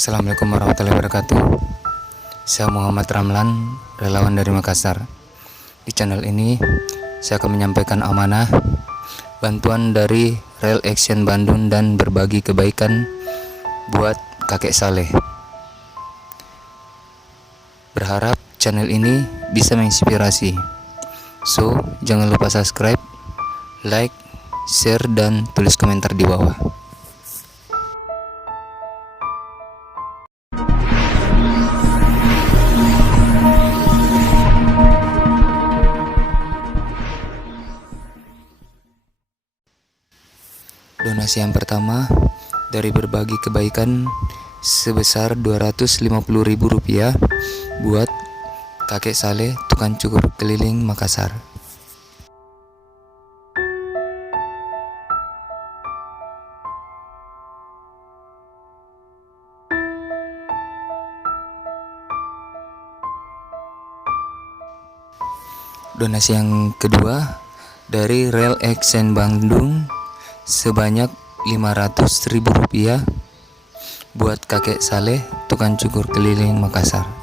Assalamualaikum warahmatullahi wabarakatuh. Saya Muhammad Ramlan, relawan dari Makassar. Di channel ini saya akan menyampaikan amanah bantuan dari Real Action Bandung dan berbagi kebaikan buat kakek Saleh. Berharap channel ini bisa menginspirasi. So, jangan lupa subscribe, like, share, dan tulis komentar di bawah. Donasi yang pertama dari berbagi kebaikan sebesar Rp250.000 buat kakek Saleh, tukang cukur keliling Makassar. Donasi yang kedua dari Real Action Bandung sebanyak Rp500.000 buat kakek Saleh, tukang cukur keliling Makassar.